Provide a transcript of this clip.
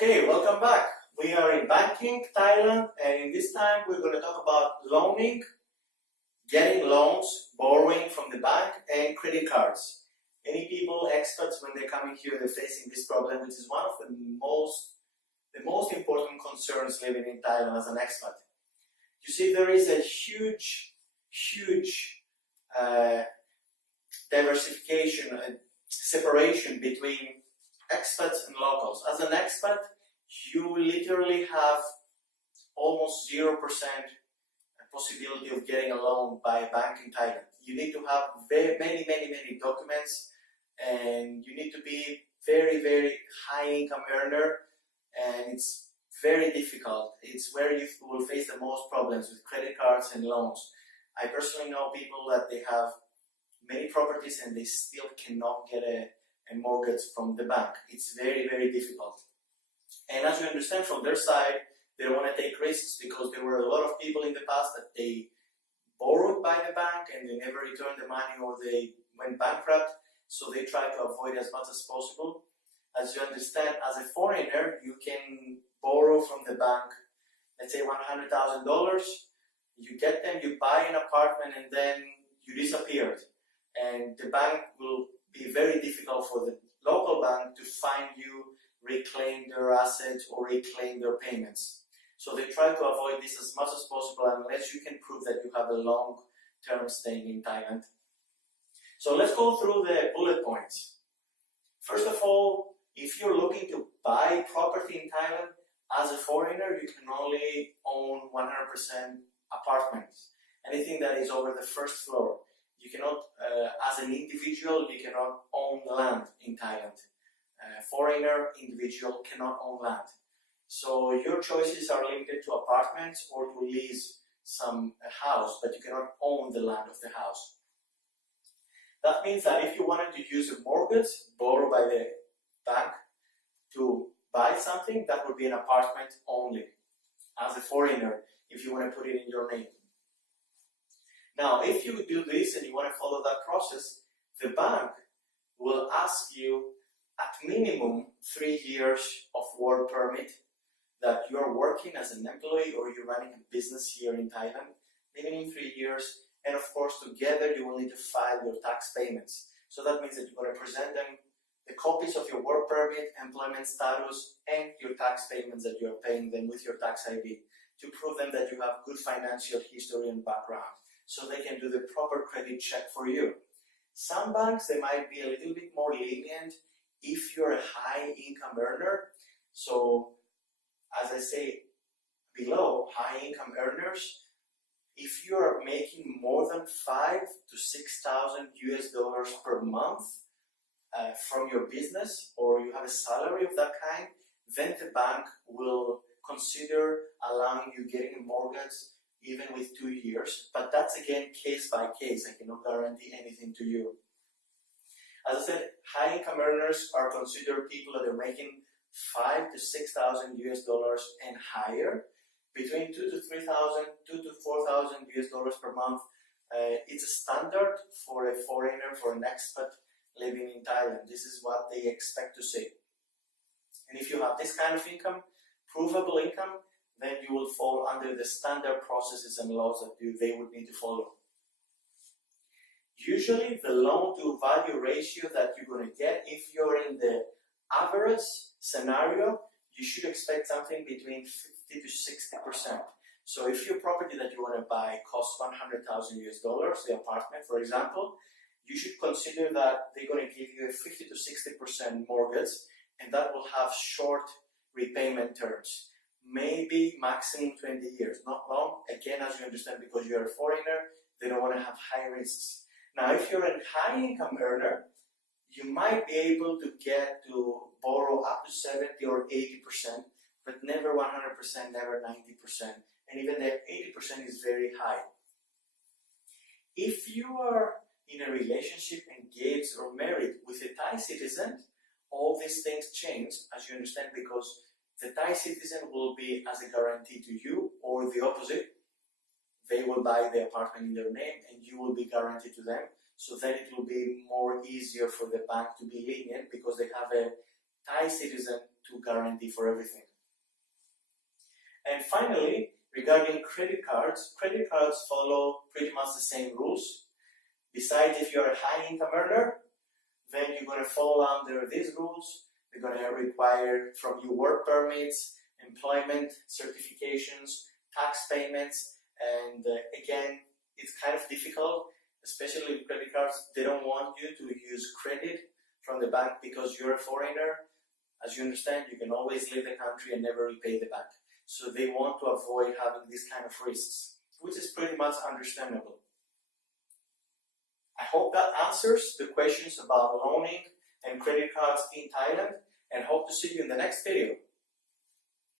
Okay, welcome back. We are in Bangkok, Thailand, and in this time we're going to talk about loaning, getting loans, borrowing from the bank, and credit cards. Many people, experts, when they're coming here, they're facing this problem, which is one of the most important concerns living in Thailand as an expat. You see, there is a huge diversification and separation between expats and locals. As an expat, you literally have almost 0% possibility of getting a loan by a bank in Thailand. You need to have many documents, and you need to be very high income earner, and it's very difficult. It's where you will face the most problems with credit cards and loans. I personally know people that they have many properties and they still cannot get a mortgage from the bank. It's very difficult. And as you understand from their side, they don't want to take risks because there were a lot of people in the past that they borrowed by the bank and they never returned the money, or they went bankrupt, so they try to avoid as much as possible. As you understand, as a foreigner, you can borrow from the bank, let's say $100,000. You get them, you buy an apartment, and then you disappeared. And the bank will be very difficult for the local bank to find you, reclaim their assets, or reclaim their payments. So they try to avoid this as much as possible unless you can prove that you have a long-term staying in Thailand. So let's go through the bullet points. First of all, if you're looking to buy property in Thailand, as a foreigner, you can only own 100% apartments. Anything that is over the first floor. You cannot, as an individual, you cannot own land in Thailand. Foreigner, individual cannot own land. So your choices are limited to apartments or to lease a house, but you cannot own the land of the house. That means that if you wanted to use a mortgage, borrow by the bank to buy something, that would be an apartment only. As a foreigner, if you want to put it in your name. Now, if you do this and you want to follow that process, the bank will ask you at minimum 3 years of work permit, that you are working as an employee or you're running a business here in Thailand, minimum 3 years, and of course together you will need to file your tax payments. So that means that you're going to present them the copies of your work permit, employment status, and your tax payments that you are paying them with your tax ID to prove them that you have good financial history and background, so they can do the proper credit check for you. Some banks, they might be a little bit more lenient if you're a high income earner. So as I say below, high income earners, if you're making more than 5,000 to 6,000 US dollars per month from your business, or you have a salary of that kind, then the bank will consider allowing you getting a mortgage even with 2 years. But that's again case by case. I cannot guarantee anything to you. As I said, high income earners are considered people that are making 5,000 to 6,000 US dollars and higher, between 2,000 to 3,000, 2,000 to 4,000 US dollars per month. It's a standard for a foreigner, for an expat living in Thailand. This is what they expect to see. And if you have this kind of income, provable income, then you will fall under the standard processes and laws that they would need to follow. Usually the loan to value ratio that you're going to get, if you're in the average scenario, you should expect something between 50 to 60%. So if your property that you want to buy costs 100,000 US dollars, the apartment for example, you should consider that they're going to give you a 50 to 60% mortgage, and that will have short repayment terms. Maybe maximum 20 years, not long. Again, as you understand, because you're a foreigner, they don't want to have high risks. Now, if you're a high income earner, you might be able to get to borrow up to 70 or 80%, but never 100%, never 90%. And even the 80% is very high. If you are in a relationship, engaged or married with a Thai citizen, all these things change, as you understand, because the Thai citizen will be as a guarantee to you, or the opposite. They will buy the apartment in their name and you will be guaranteed to them. So then it will be more easier for the bank to be lenient because they have a Thai citizen to guarantee for everything. And finally, regarding credit cards follow pretty much the same rules. Besides, if you're a high income earner, then you're going to fall under these rules. They're going to require from you work permits, employment certifications, tax payments, and again, it's kind of difficult, especially with credit cards. They don't want you to use credit from the bank because you're a foreigner. As you understand, you can always leave the country and never repay the bank. So they want to avoid having these kind of risks, which is pretty much understandable. I hope that answers the questions about loaning and credit cards in Thailand, and hope to see you in the next video.